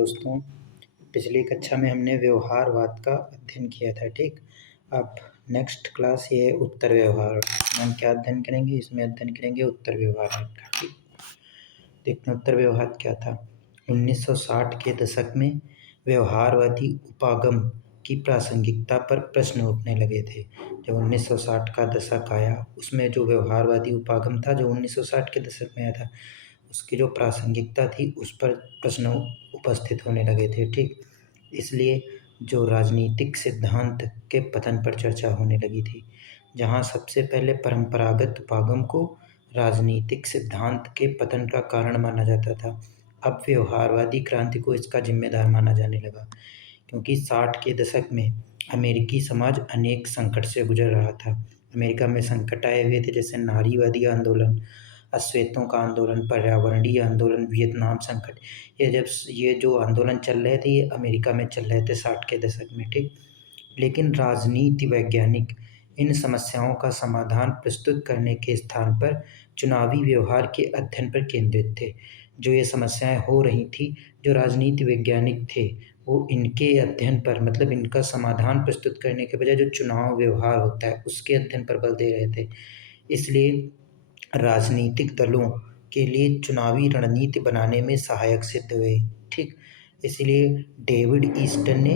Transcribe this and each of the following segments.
दोस्तों, पिछली कक्षा में हमने व्यवहारवाद का अध्ययन किया था। ठीक, अब नेक्स्ट क्लास ये है उत्तर व्यवहार। हम क्या अध्ययन करेंगे? इसमें अध्ययन करेंगे उत्तर व्यवहार का। ठीक, देखते हैं उत्तर व्यवहार क्या था। 1960 के दशक में व्यवहारवादी उपागम की प्रासंगिकता पर प्रश्न उठने लगे थे। जब 1960 का दशक आया, उसमें जो व्यवहारवादी उपागम था, जो 1960 के दशक में आया था, उसकी जो प्रासंगिकता थी उस पर प्रश्न उपस्थित होने लगे थे। ठीक, इसलिए जो राजनीतिक सिद्धांत के पतन पर चर्चा होने लगी थी, जहाँ सबसे पहले परंपरागत उपागम को राजनीतिक सिद्धांत के पतन का कारण माना जाता था, अब व्यवहारवादी क्रांति को इसका जिम्मेदार माना जाने लगा। क्योंकि 60 के दशक में अमेरिकी समाज अनेक संकट से गुजर रहा था। अमेरिका में संकट आए हुए थे, जैसे नारीवादी आंदोलन, अश्वेतों का आंदोलन, पर्यावरणीय आंदोलन, वियतनाम संकट। ये जो आंदोलन चल रहे थे, ये अमेरिका में चल रहे थे 60 के दशक में। ठीक, लेकिन राजनीति वैज्ञानिक इन समस्याओं का समाधान प्रस्तुत करने के स्थान पर चुनावी व्यवहार के अध्ययन पर केंद्रित थे। जो ये समस्याएं हो रही थी, जो राजनीति वैज्ञानिक थे, वो इनके अध्ययन पर, मतलब इनका समाधान प्रस्तुत करने के बजाय जो चुनाव व्यवहार होता है उसके अध्ययन पर बल दे रहे थे। इसलिए राजनीतिक दलों के लिए चुनावी रणनीति बनाने में सहायक सिद्ध हुए। ठीक, इसलिए डेविड ईस्टन ने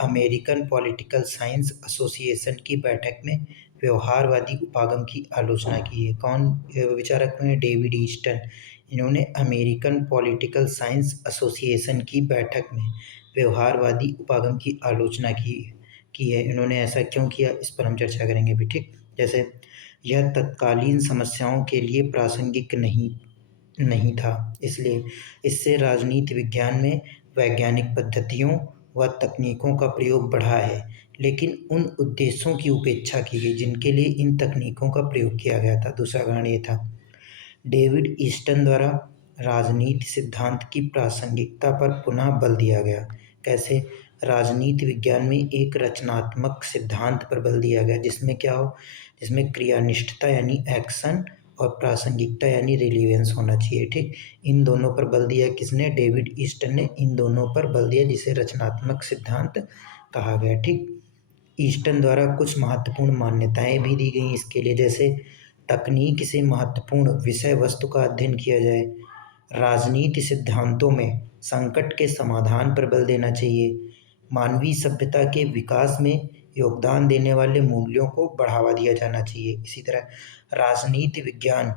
अमेरिकन पॉलिटिकल साइंस एसोसिएशन की बैठक में व्यवहारवादी उपागम की आलोचना की है। कौन विचारक हुए? David Easton. इन्होंने अमेरिकन पॉलिटिकल साइंस एसोसिएशन की बैठक में व्यवहारवादी उपागम की आलोचना की है। इन्होंने ऐसा क्यों किया, इस पर हम चर्चा करेंगे भी। ठीक, जैसे यह तत्कालीन समस्याओं के लिए प्रासंगिक नहीं था, इसलिए इससे राजनीति विज्ञान में वैज्ञानिक पद्धतियों व तकनीकों का प्रयोग बढ़ा है, लेकिन उन उद्देश्यों की उपेक्षा की गई जिनके लिए इन तकनीकों का प्रयोग किया गया था। दूसरा कारण ये था, डेविड ईस्टन द्वारा राजनीति सिद्धांत की प्रासंगिकता पर पुनः बल दिया गया। कैसे? राजनीति विज्ञान में एक रचनात्मक सिद्धांत पर बल दिया गया, जिसमें क्या हो, जिसमें क्रियानिष्ठता यानी एक्शन और प्रासंगिकता यानी रिलीवेंस होना चाहिए। ठीक, इन दोनों पर बल दिया किसने? डेविड ईस्टन ने इन दोनों पर बल दिया, जिसे रचनात्मक सिद्धांत कहा गया। ठीक, ईस्टन द्वारा कुछ महत्वपूर्ण मान्यताएं भी दी गई इसके लिए, जैसे तकनीक से महत्वपूर्ण विषय वस्तु का अध्ययन किया जाए, राजनीति सिद्धांतों में संकट के समाधान पर बल देना चाहिए, मानवीय सभ्यता के विकास में योगदान देने वाले मूल्यों को बढ़ावा दिया जाना चाहिए। इसी तरह राजनीति विज्ञान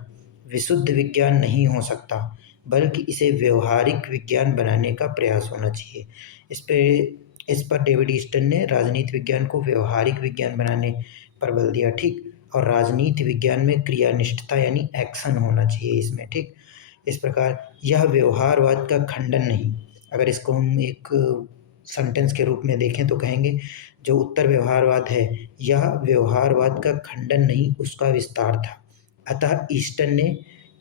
विशुद्ध विज्ञान नहीं हो सकता, बल्कि इसे व्यवहारिक विज्ञान बनाने का प्रयास होना चाहिए। इस पर डेविड ईस्टन ने राजनीति विज्ञान को व्यवहारिक विज्ञान बनाने पर बल दिया। ठीक, और राजनीति विज्ञान में क्रियानिष्ठता यानी एक्शन होना चाहिए इसमें। ठीक, इस प्रकार यह व्यवहारवाद का खंडन नहीं, अगर इसको हम एक सेंटेंस के रूप में देखें तो कहेंगे जो उत्तर व्यवहारवाद है, यह व्यवहारवाद का खंडन नहीं, उसका विस्तार था। अतः ईस्टन ने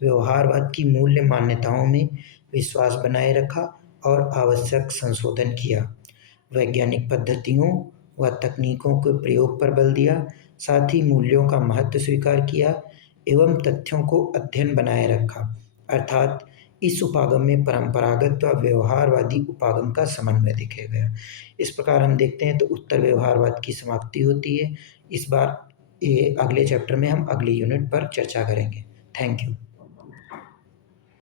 व्यवहारवाद की मूल्य मान्यताओं में विश्वास बनाए रखा और आवश्यक संशोधन किया, वैज्ञानिक पद्धतियों व तकनीकों के प्रयोग पर बल दिया, साथ ही मूल्यों का महत्व स्वीकार किया एवं तथ्यों को अध्ययन बनाए रखा। अर्थात इस उपागम में परंपरागत व व्यवहारवादी उपागम का समन्वय दिखेगा। इस प्रकार हम देखते हैं तो उत्तर व्यवहारवाद की समाप्ति होती है। इस बार ये अगले चैप्टर में हम अगली यूनिट पर चर्चा करेंगे। Thank you.